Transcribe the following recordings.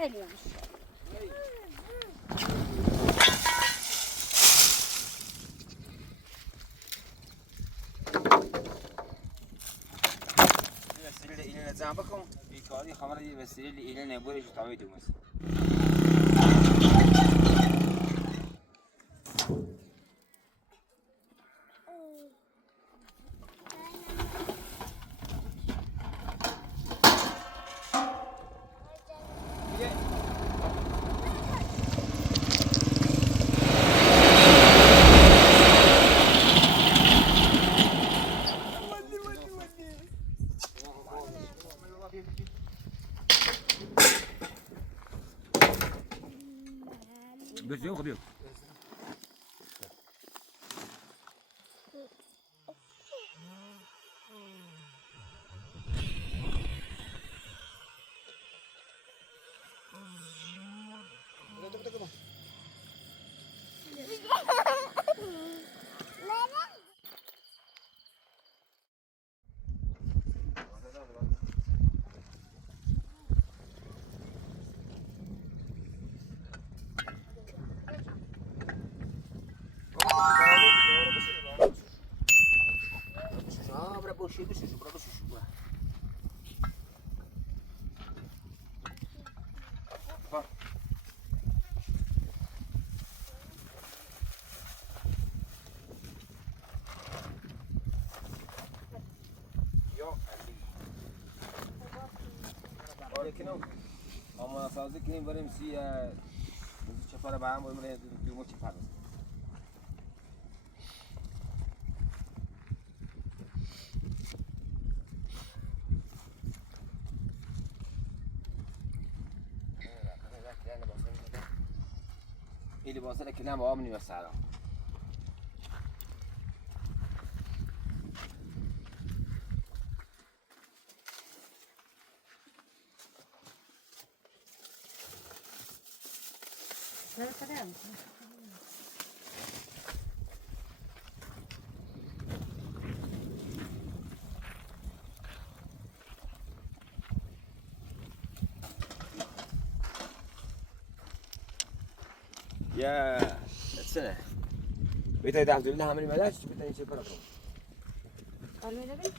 خیلی باشه. وسیله ایلن زن بکن بیکاری خمر یه وسیله ایلن نبودش تا میدونم بسیار خوبی اما سازی کنیم بریم سی چپر با هم بریم دومو چپر این لباسه را کنم آب نیم سرا یا سنه بیتای دفتری نه همین ملاش بیتای چه کار کنم قالو ببین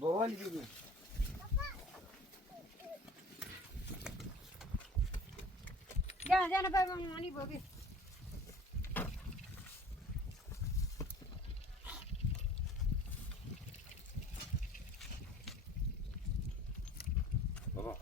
بوال بیبی جان بابا میمونی بابی بابا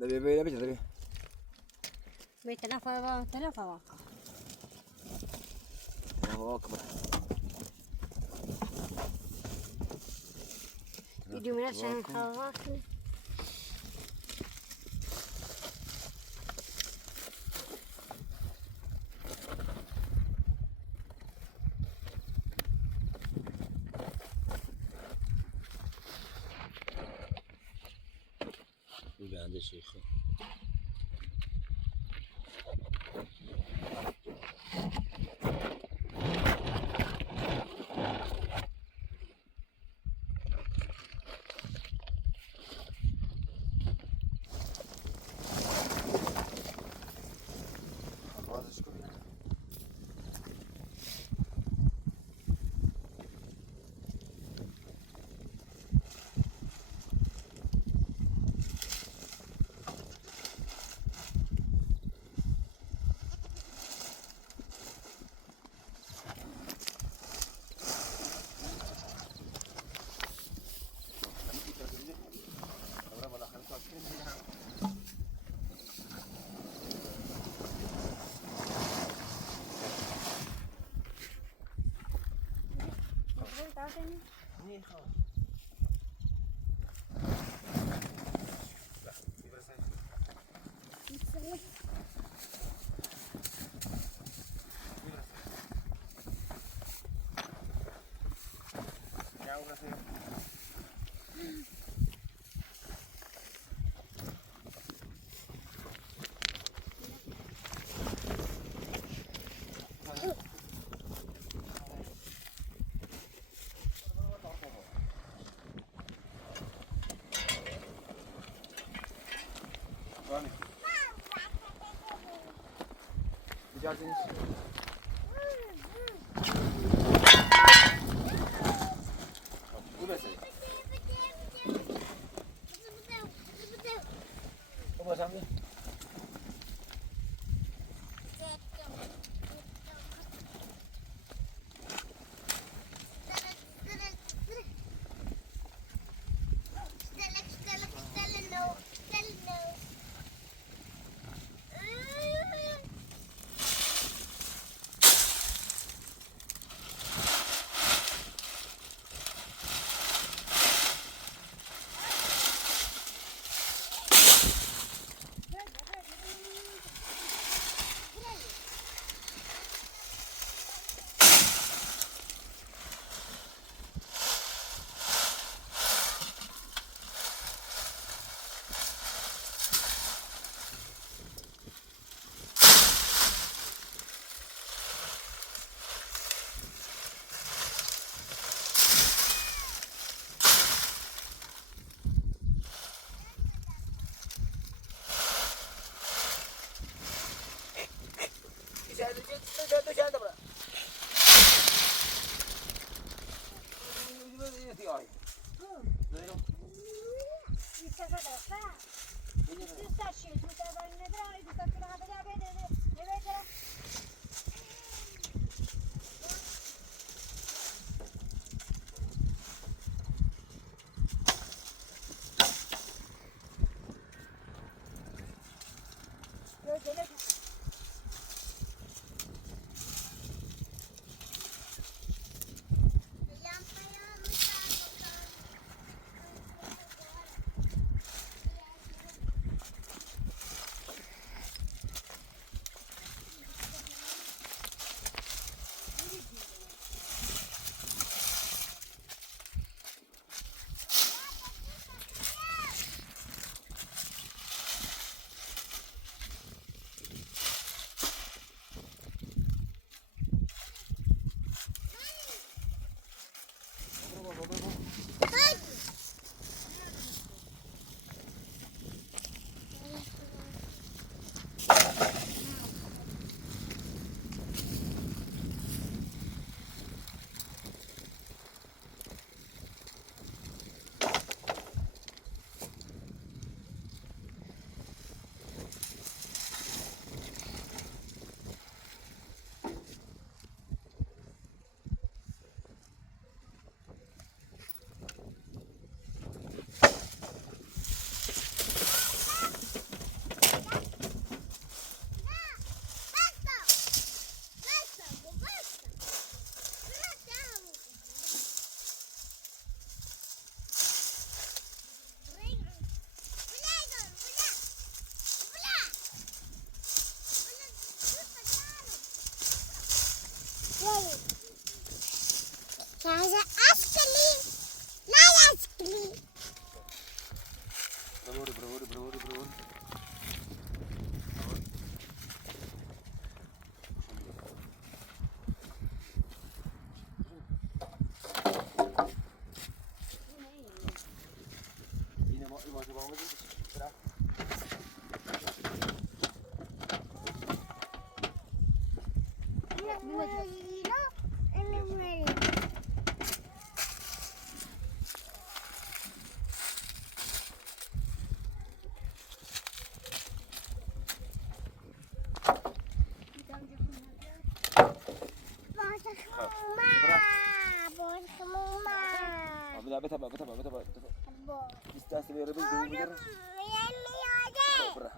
böyle bir tabii. بيتلفى تلفى واقع الله أكبر. يجوا من عشان خواصني اللي عنده شيخ Bu mesele. Baba sen de. Bravuri, bravuri, bravuri, bravuri. Yine başa bağımız bırak. Abi betapa. İsterse bir araba gidelim. Bırak.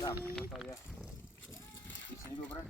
Tamam, bakalım ya. İçini bir bırak.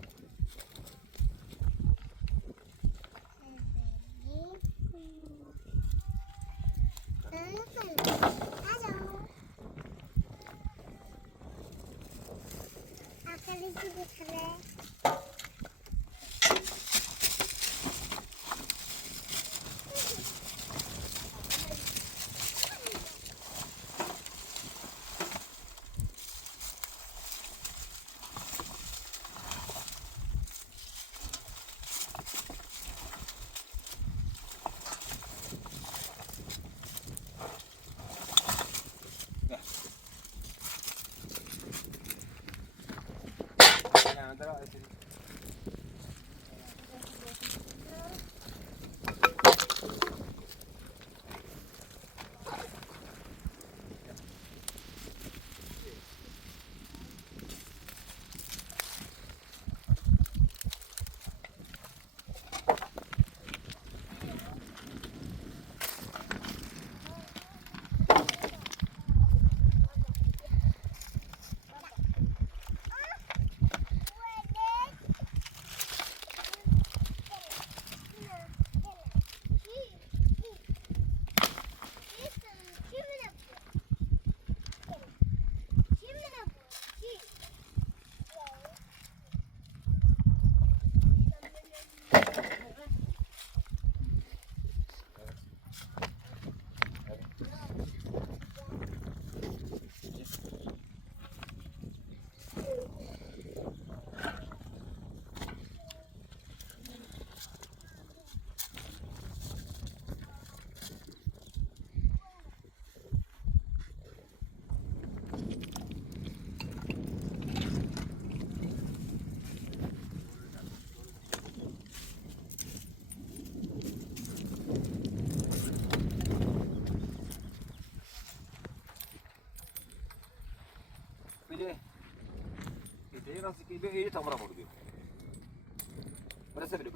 Ini nasi kilo ini tak berapa dia? Berasa beli.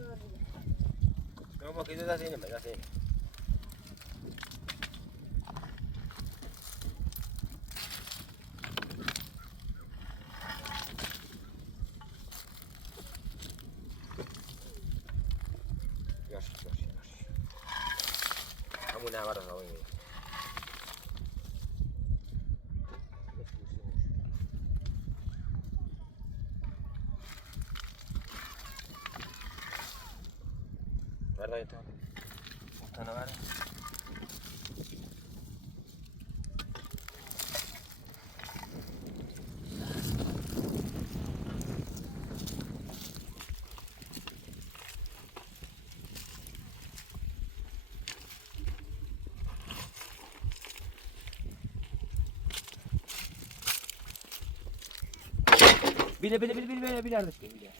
No, porque yo ya sé, ya sé. Yoshi. Kamu na bara kawai. Guarda esto. Esta no vara. Bile artık. Bile.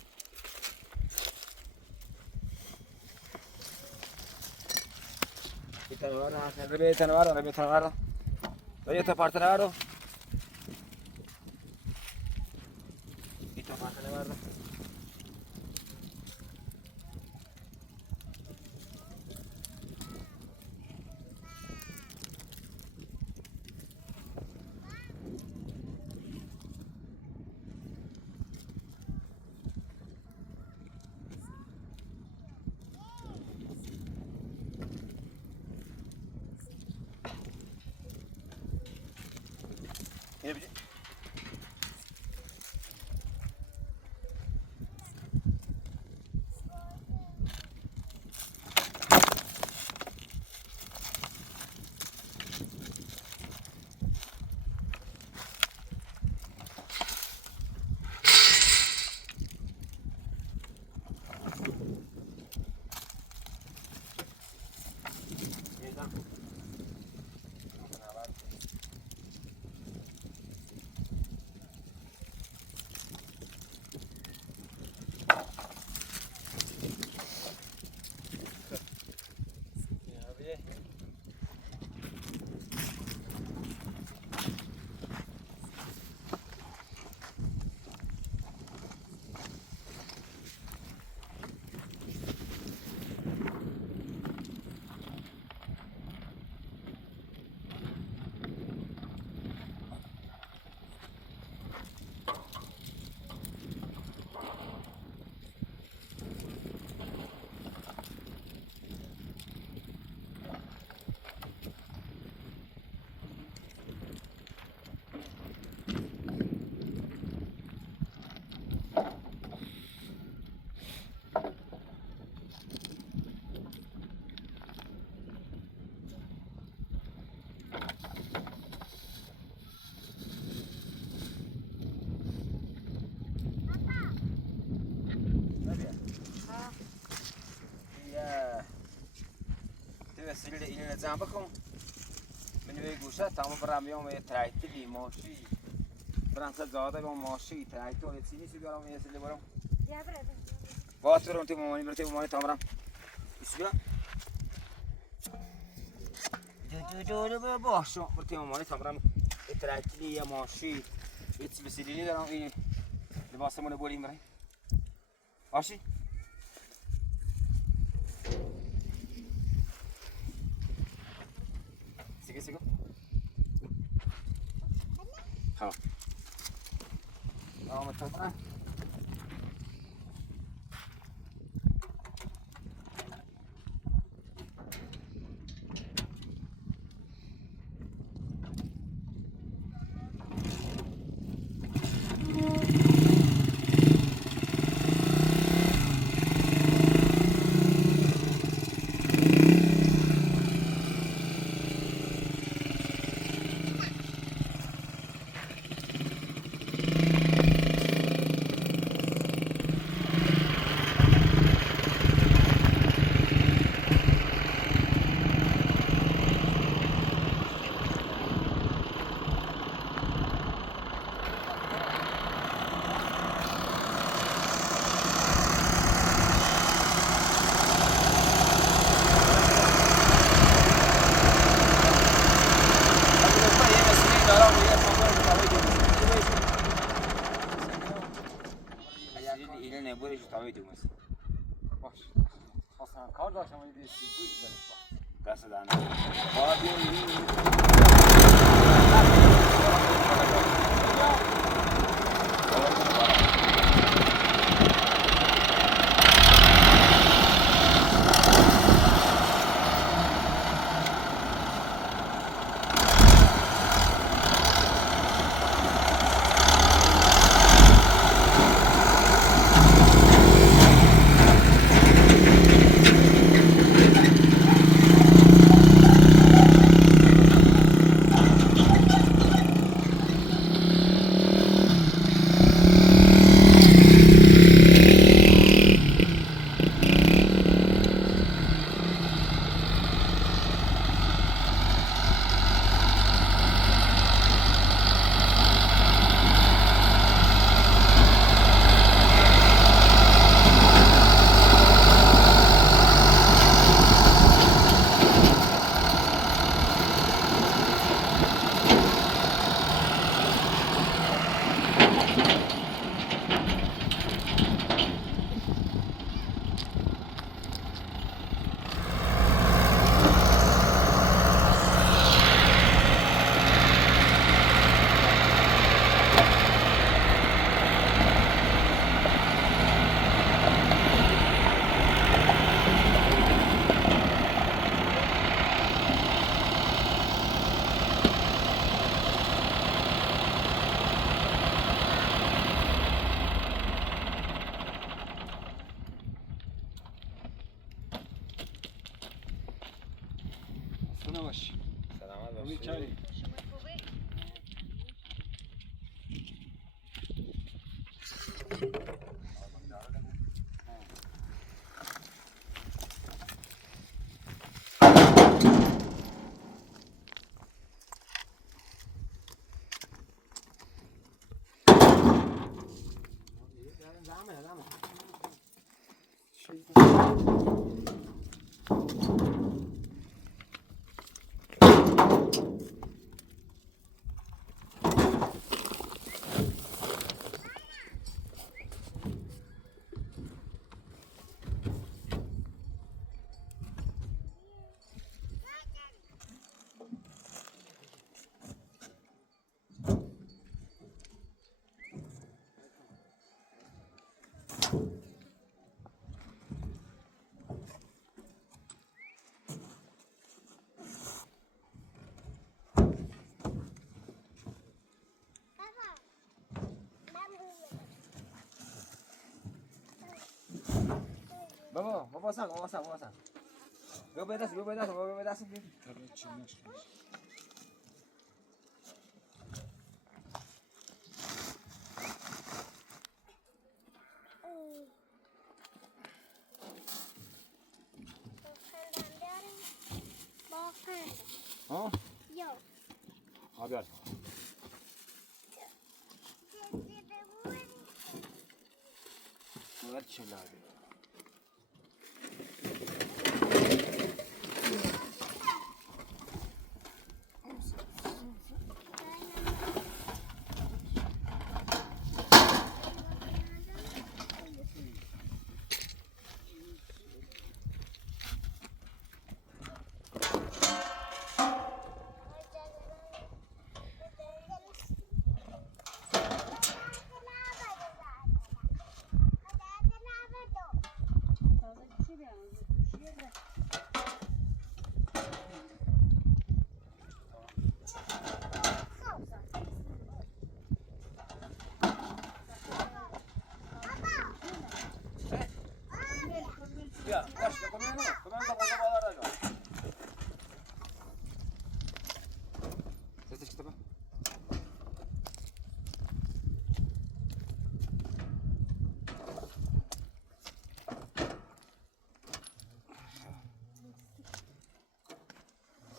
Ita no vara, rebeta no vara. Oye, esta parte no vara. Ita parte no vara. Yine bir il zamba con me ne gusta stiamo parlando di traiti di mosci transa zota con mosci traiti e sini si gara me se le baro Ya brother. बहुत फिर उनके मोबाइल तमरा इसका जो बॉशो उनके मोबाइल तमरा traiti ya mosci it's visibili gara le basta mo boli mare mosci Sigo. हाँ मतलब باش خواستم کار داشتم این دیستی گوش بدم دست دهنه باید بیایی خونه باش سلامت امید باشی چایی بابا سن بیا به دست بیا ها بیار نور چلا بیا باش کمیانو تا بالا بالا را Sesler kitabı.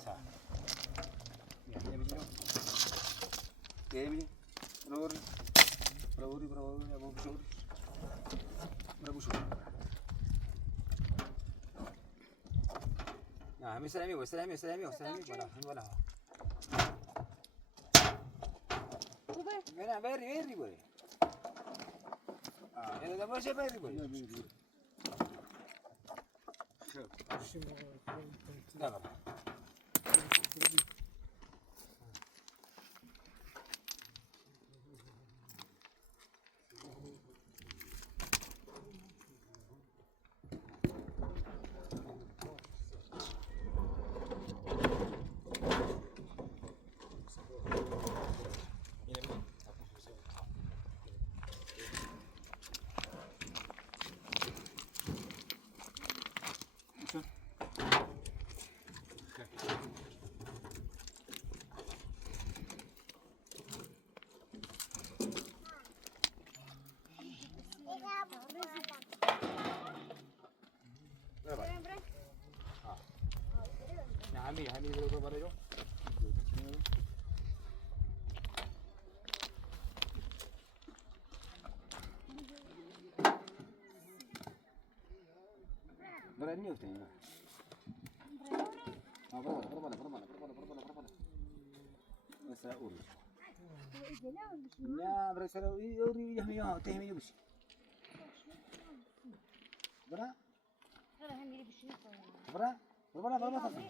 Sağ. Gelebilin. Bravo. Ya bu şur. Bravo şur. Ya mesela mi? Selam yok. Valla. Mira, veri böyle. Ah, ya da başa veri böyle. لا بابا حميد لو ضرب عليه براني وتاني بربلا بس اقول لا برسل يوري يحمي تهمي بس برا برا بربلا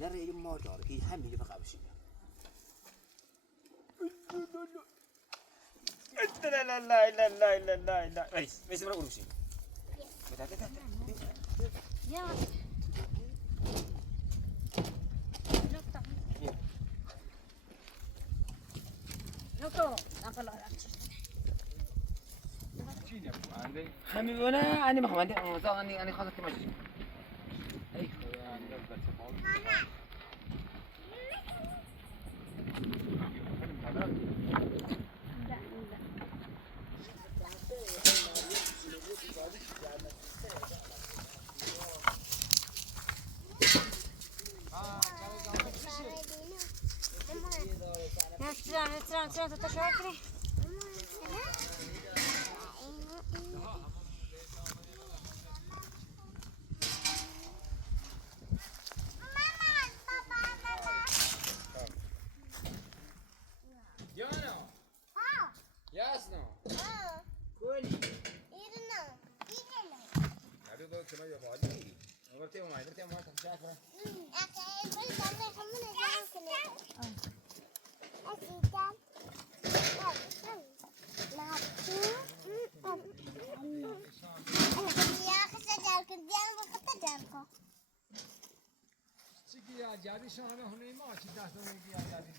نرى يوم ما دار كي حمل بقى بشي لا لا لا لا لا لا لا لا بس مرة أقول بشي يا نكو نقل چی نبود عندي همین بنا أنا ما عندي أنا خلاص تمشي ای خدا عندي بس باز نستران تتشاكري Jana Jasno Hadi da kime yabancı Öbürte mi ayrı tema şakra Çiki azadi şahane hune mi açı dastane ki azadi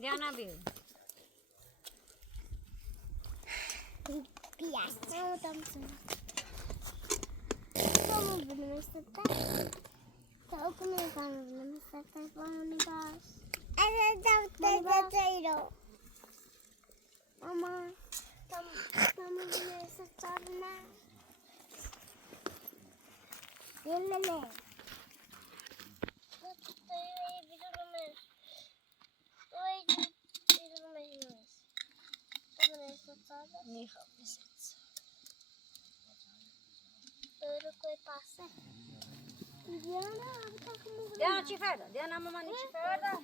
Diana Bill. Mama, kamu bisa karena ini. Diana Ciferda, Diana mamma di Ciferda.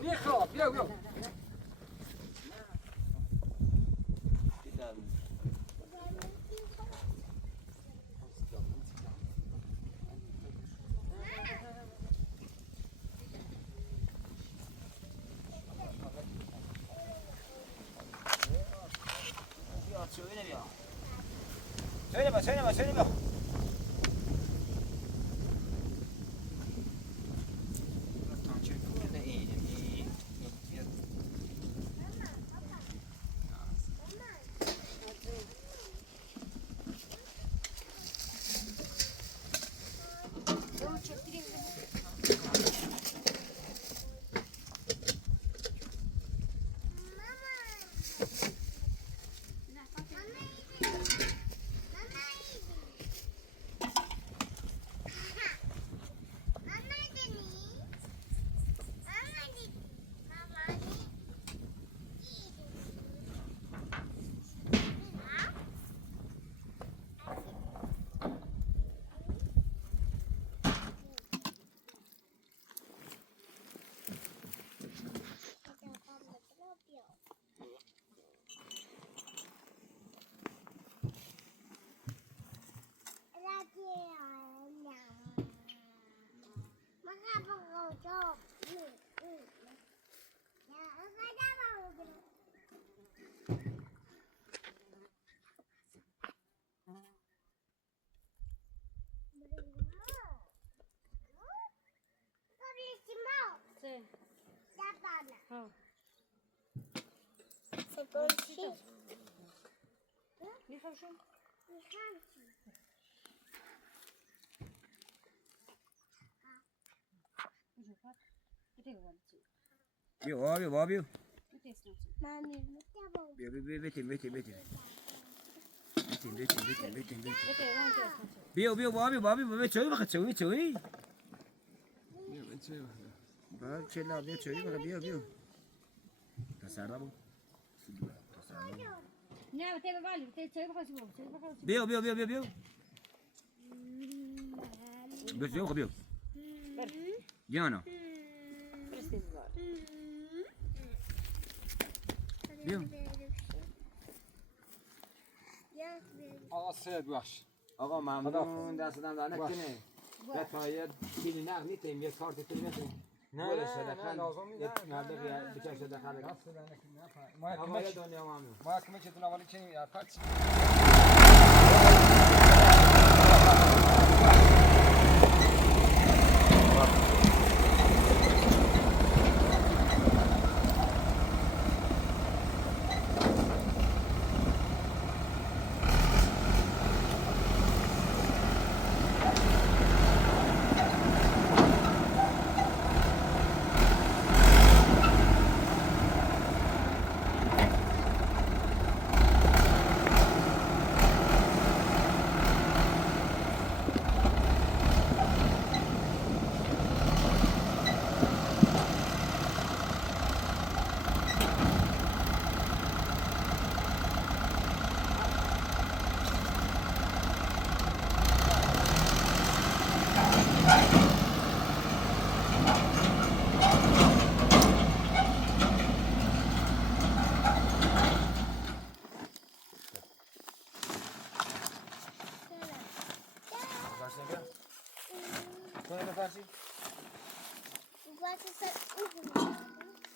Niechał, biał, biał. Söyleme. Sì. Oh. Secondo Mi faccio? Biu. Mami, mettiamo Biu, vete. Biu, vete, chơi. Vâng, trên nào biu chơi mà biu. Ta sarà bu. Ne, te vali, te c'è qualcosa buono, Biu. Biu. Giano. Biu. آقا سید باش آقا ممنون دستم در نکنه. یه تایر کلی نقل نیتیم یه کارت پول نتیم. نه لازم نیست نه بکشه داخل. آقا یه دنیا ممنون. ما کمی چه دنوالی کنیم یا پاچ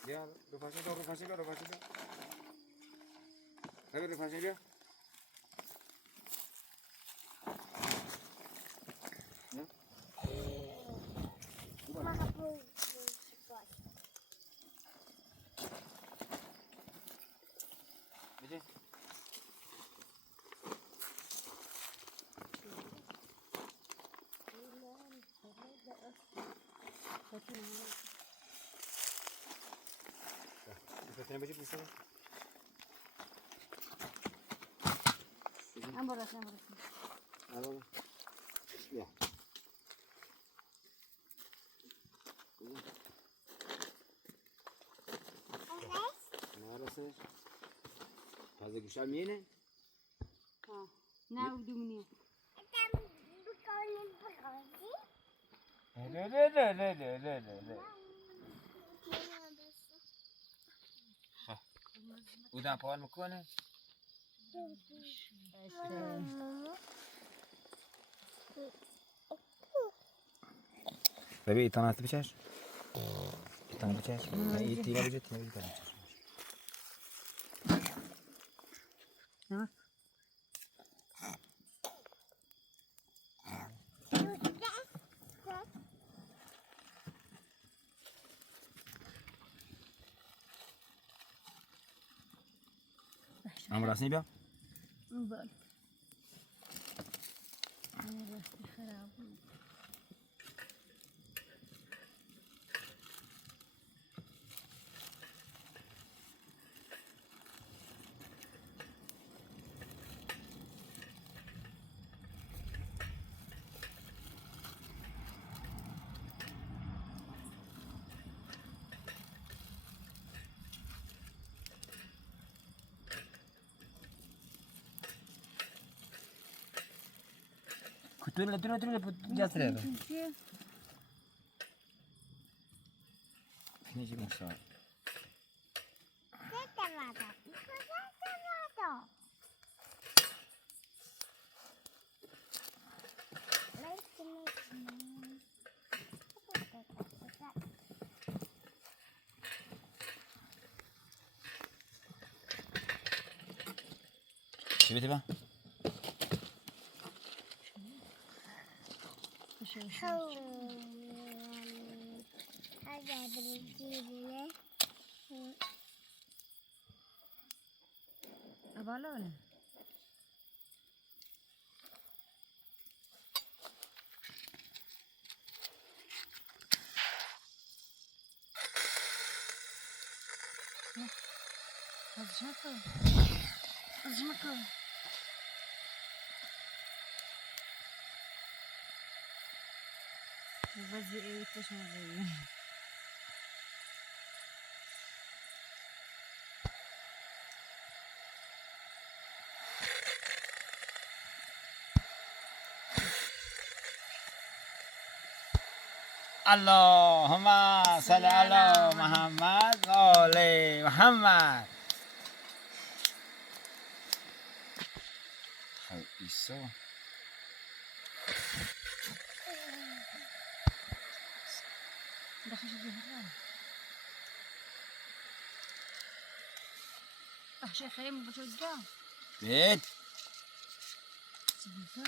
Ya, rufasi bia. Tapi rufasi bia. Bitte. Kita baca bisa. Amboras. Halo. Ya. Neresi? Fazla güçler mi yine? Ha. Ne udumni? Le. Udah pohon mukone. Bebi itanat biçer. İtanat biçer. İtiyle biçer. Ha. Am rasni bia? Bal. Rasti خراب. Tulle jatredo. Finisci con so. Ci vedi va? بالا نه ازش نکن ازش نکن بازی ایتش مزیه اللهم صل على محمد و آل محمد. خب ایسا دخلش جهرة أحشي خيم بشجع بید سبزة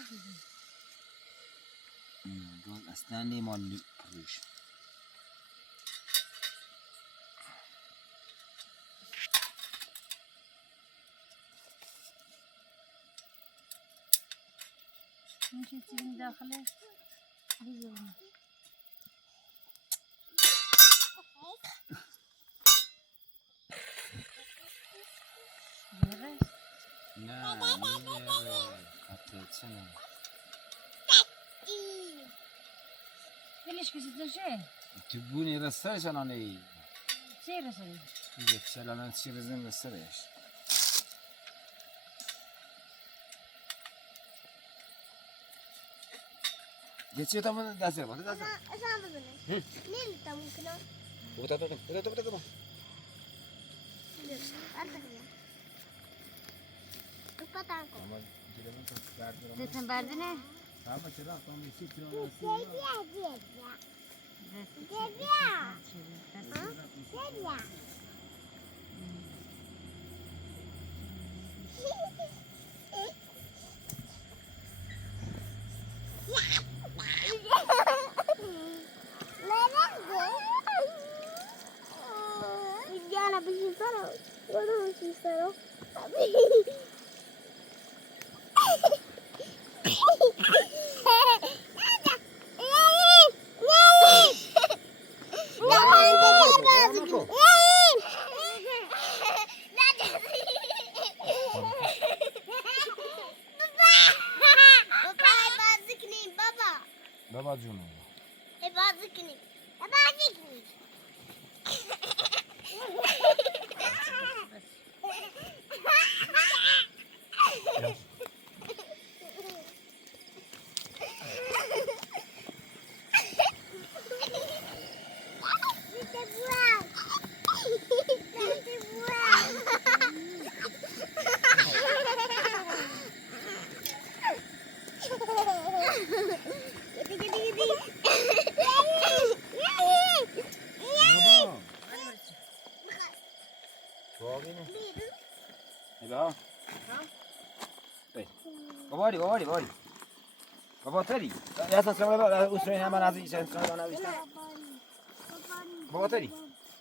دول اصلا لیمان پروش ماشي تسيبني داخله بزورني جهرة نه میگه کاتت نه ليش كسيت شيء تبوني رسالش انا نی سير سير دیگه سلام چی رزم رسالش geçiyor tamam dasar bak dasar Sen bunu. Ne tam kına? buta buta Artık ya. Tupatan ko. ama gidelim tak verdir ama زيتون باردنه tamam çıra tamam bir kilo Indiana bishisaro. Bueno, bishisaro. babacığım Bazıkını. Eba. Babari. Baba tari. Ya sen sonra usrein hemen az için sonra bana bir Baba tari.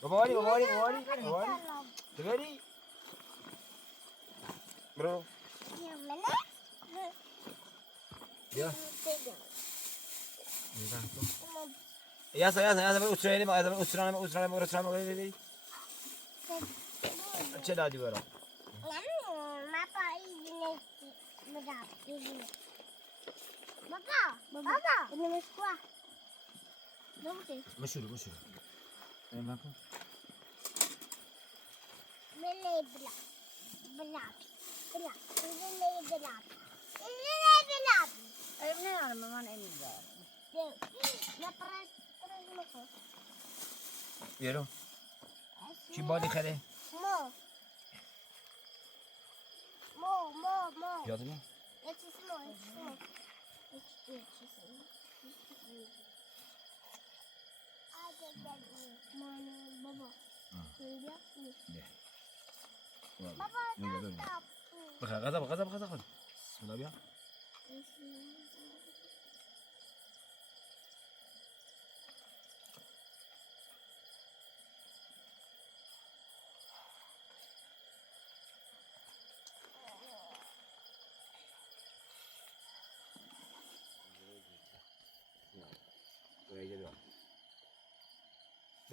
Babari. Tari. Bro. Ya. Ya sen usrein ben usrein. Çela diyorum. Baba. Ini mas kuah. Meşhur. Ben bakın. Melek belak. ابن أنا ماما إني دار Yero. Şu body kare. Mo. Yazdı mı? Это смой. Baba. Baba. Gaza. Bismillah ya.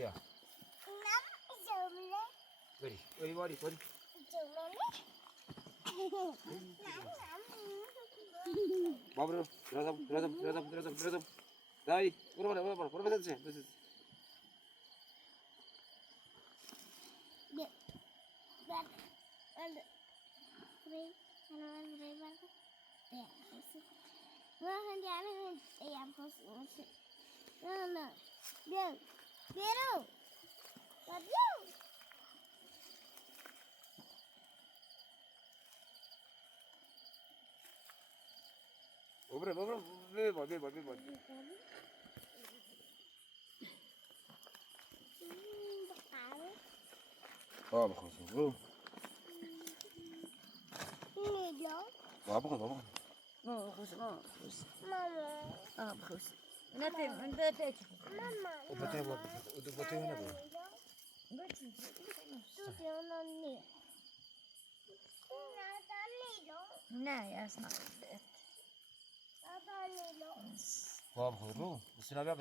Ja. Nam Jomle. Ori, ori. Jomle. Babro, razam. Dai, bora, bezece. Dia. Dan. Free. Ano free ba? Ya. Wah, hindi amin ayam kos. No. Dia. Pero. Tapi. Babro, beba. Bakal. Baba, bro. Ini dong. Baba. ما خوش Mama. بخوش نفهم Mama. Botei na boa. Tudo eu não li. Nada lido. لا يا اسمع Nada lido. Baba, bro. Você não viu?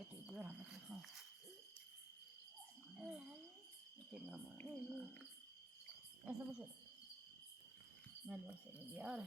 بتي دورها بتي خلاص بتي ماما بس بس ما الوسيله دياره